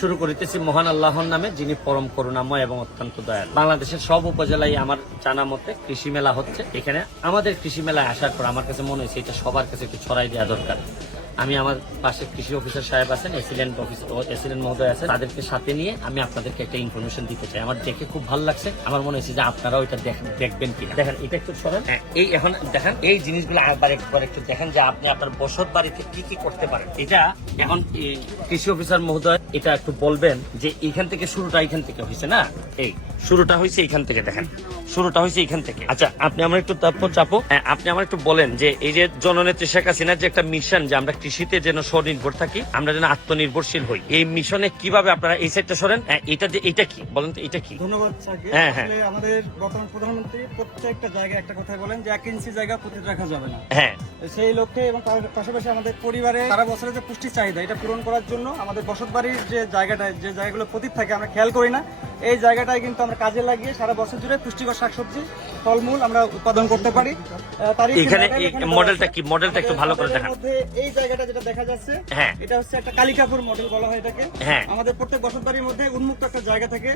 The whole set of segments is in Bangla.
শুরু করিতেছি মহান আল্লাহর নামে, যিনি পরম করুণাময় এবং অত্যন্ত দয়াল। বাংলাদেশের সব উপজেলায় আমার জানা মতে কৃষি মেলা হচ্ছে। এখানে আমাদের কৃষি মেলায় আসার পর আমার কাছে মনে হয়েছে, এটা সবার কাছে একটু ছড়াই দেওয়া দরকার। আমি আমার পাশে কৃষি অফিসার সাহেব আছেন এসিডেন্ট অফিস এসিডেন্ট মহোদয় আছেন। তাদেরকে সাথে নিয়ে আমি আপনাদেরকে একটা ইনফরমেশন দিতে চাই। আমার দেখে খুব ভালো লাগছে। আমার মনে হচ্ছে যে আপনারাও এটা দেখ- দেখবেন কিনা। দেখেন এটা একটু সরেন। হ্যাঁ, এই এখন দেখেন এই জিনিসগুলো একবার একবার একটু দেখেন যে আপনি আপনার বসত বাড়িতে কি কি করতে পারেন। এটা এখন কৃষি অফিসার মহোদয় এটা একটু বলবেন যে এখান থেকে শুরুটা এখান থেকে হয়েছে না? এই। শুরুটা হয়েছে এখান থেকে দেখেন। শুরুটা হয়েছে এখান থেকে। আচ্ছা আপনি আমার একটু তারপর চাপো। হ্যাঁ, আপনি আমার একটু বলেন যে এই যে জননেত্রী শেখ হাসিনার যে একটা মিশন যে আমরা কৃষিতে যেন স্বনির্ভর থাকি আমরা যেন আত্মনির্ভরশীল হই এই মিশনে কীভাবে আপনারা এই সাইডটা সরেন? হ্যাঁ, এটা যে এটা কি? বলেন তো এটা কি? ধন্যবাদ হ্যাঁ, হ্যাঁ। আমাদের বর্তমান প্রধানমন্ত্রী প্রত্যেকটা জায়গায় একটা কথা বলেন যে এক ইঞ্চি জায়গা রাখা যাবে না। হ্যাঁ। সেই লক্ষ্যে এবং পাশাপাশি আমাদের পরিবারে সারা বছরের যে পুষ্টি চাহিদা এটা পূরণ করার জন্য আমাদের বসত বাড়ির যে জায়গাটা যে জায়গাগুলো পতিত থাকে আমরা খেয়াল করি না। এই জায়গাটায় কিন্তু আমরা কাজে লাগিয়ে সারা বছর জুড়ে পুষ্টিকর শাকসবজি ফলমূল আমরা উৎপাদন করতে পারি। এখানে এই মডেলটা কি? মডেলটা একটু ভালো করে দেখান। এই জায়গাটা যেটা দেখা যাচ্ছে হ্যাঁ। এটা হচ্ছে একটা কালিকাপুর মডেল বলা হয় এটাকে। হ্যাঁ। আমাদের প্রত্যেক বসত বাড়ির মধ্যে উন্মুক্ত একটা জায়গা থাকে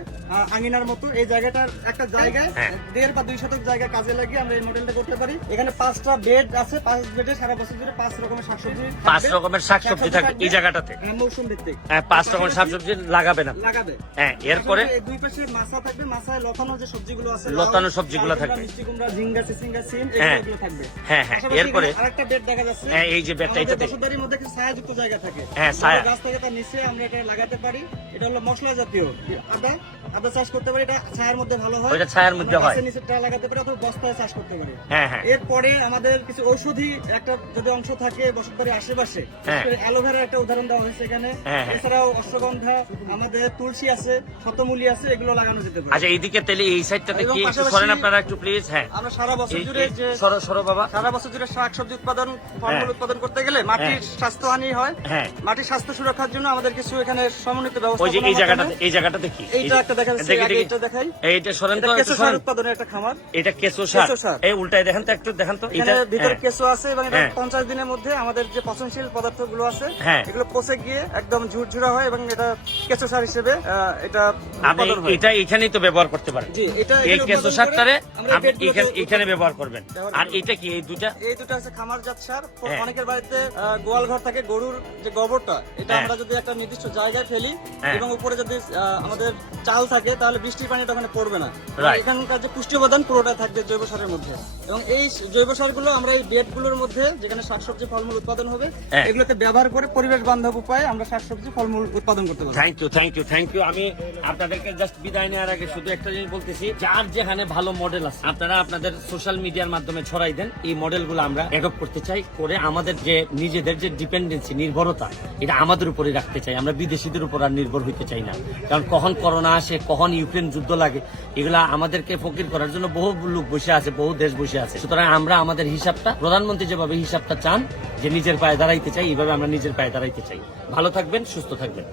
আঙিনার মতো। এই জায়গাটার একটা জায়গায় হ্যাঁ। দেড় বা দুই শতক জায়গা কাজে লাগিয়ে আমরা এই মডেলটা করতে পারি। এখানে পাঁচটা বেড আছে পাঁচ বেডে সারা বছর জুড়ে পাঁচ রকমের শাকসবজি। পাঁচ রকমের শাকসবজি থাকবে এই জায়গাটাতে। হ্যাঁ, মৌসুম ভিত্তিক। হ্যাঁ, পাঁচ রকমের শাকসবজি লাগাবে না। লাগাবে। হ্যাঁ এরপরে দুই পাশে মাছা থাকবে মাছায় লতানো যে সবজিগুলো আছে লতানো সবজিগুলো থাকবে। মিষ্টি কুমড়া ঝিঙ্গা চিচিঙ্গা সিম হ্যাঁ। এগুলো থাকবে হ্যাঁ, হ্যাঁ, এরপরে? আরেকটা বেড দেখা যাচ্ছে হ্যাঁ, এই যে বেডটা, এটাতে। বসতবাড়ির মধ্যে কিছু ছায়াযুক্ত জায়গা থাকে হ্যাঁ, ছায়া। গাছ থেকে তার নিচে আমরা এটা লাগাতে পারি এটা হলো মশলা জাতীয় আদা আদা চাষ করতে পারি এটা ছায়ার মধ্যে ভালো হয় ওইটা ছায়ার মধ্যে হয়। গাছের নিচেটা লাগাতে পারি অথবা বস্তায় চাষ করতে পারি হ্যাঁ হ্যাঁ এরপরে আমাদের কিছু ঔষধি একটা যদি অংশ থাকে বসতবাড়ির আশেপাশে হ্যাঁ। অ্যালোভেরা একটা উদাহরণ দেওয়া হয়েছে এখানে হ্যাঁ, হ্যাঁ। এছাড়াও অশ্বগন্ধা আমাদের তুলসী আছে শতমূলী আছে এগুলো লাগানো যেতে পারে। আচ্ছা এইদিকে তাহলে এই সাইডটাতে কি একটু সরেন আপনারা একটু প্লিজ হ্যাঁ। আমরা সারা বছর জুড়ে যে সরো সরো বাবা। সারা বছর জুড়ে শাকসবজি উৎপাদন ফলমূল হ্যাঁ। উৎপাদন করতে গেলে মাটির হ্যাঁ। স্বাস্থ্যহানি হয়। হ্যাঁ। মাটির স্বাস্থ্য সুরক্ষার জন্য আমাদের কিছু এখানে সমন্বিত ব্যবস্থা ওই যে এই জায়গাটাতে এই জায়গাটাতে কি এইটা একটা দেখা যাচ্ছে দেখি, দেখি। এটা দেখাই। এইটা সরেন তো কেঁচো সার উৎপাদনের একটা খামার। এটা কেঁচো সার। এই উল্টায় দেখেন তো একটু দেখেন তো। এটা ভিতরে। কেঁচো আছে এবং এটা হ্যাঁ। পঞ্চাশ দিনের মধ্যে আমাদের যে পচনশীল পদার্থগুলো আছে। এগুলো পচে গিয়ে একদম ঝুরঝুরা হয় এবং এটা কেঁচো সার হিসেবে এটা হয় এটা এখানেই তো ব্যবহার করতে পারেন। এই কেঁচো সারটারে এখানে ব্যবহার করবেন। আর এটা কি এই দুটা? এই দুটো হচ্ছে খামার জাত সার। হ্যাঁ। অনেকের বাড়িতে গোয়াল ঘর থাকে গরুর যে গোবরটা এটা হ্যাঁ। আমরা যদি একটা নির্দিষ্ট জায়গায় ফেলি হ্যাঁ। এবং উপরে যদি আমাদের চাল থাকে তাহলে বৃষ্টির পানিটা ওখানে পড়বে না। এখানকার যে পুষ্টি উপাদান পুরোটা থাকবে জৈব সারের মধ্যে। এবং এই জৈব সারগুলো আমরা এই বেডগুলোর মধ্যে যেখানে শাকসবজি ফলমূল উৎপাদন হবে। এগুলোতে ব্যবহার করে পরিবেশ বান্ধব উপায়ে আমরা শাকসবজি ফলমূল উৎপাদন করতে পারি thank you thank you thank you আমি আপনাদেরকে জাস্ট বিদায় নেওয়ার আগে শুধু একটা জিনিস বলতেছি, যার যেখানে ভালো মডেল আছে, আপনারা আপনাদের সোশ্যাল মিডিয়ার মাধ্যমে ছড়াই দেন, এই মডেলগুলো আমরা অ্যাডপ্ট করতে চাই, করে আমাদের যে নিজেদের যে ডিপেন্ডেন্সি নির্ভরতা, এটা আমাদের উপরে রাখতে চাই। আমরা বিদেশিদের উপর আর নির্ভর হইতে চাই না। কারণ কখন করোনা আসে, কখন ইউক্রেন যুদ্ধ লাগে, এগুলা আমাদেরকে ফকির করার জন্য বহু লোক বসে আছে, বহু দেশ বসে আছে। সুতরাং আমরা আমাদের হিসাবটা, প্রধানমন্ত্রী যেভাবে হিসাবটা চান, যে নিজের পায়ে দাঁড়াইতে চাই, এইভাবে আমরা নিজের পায়ে দাঁড়াইতে চাই। ভালো থাকবেন, সুস্থ থাকবেন।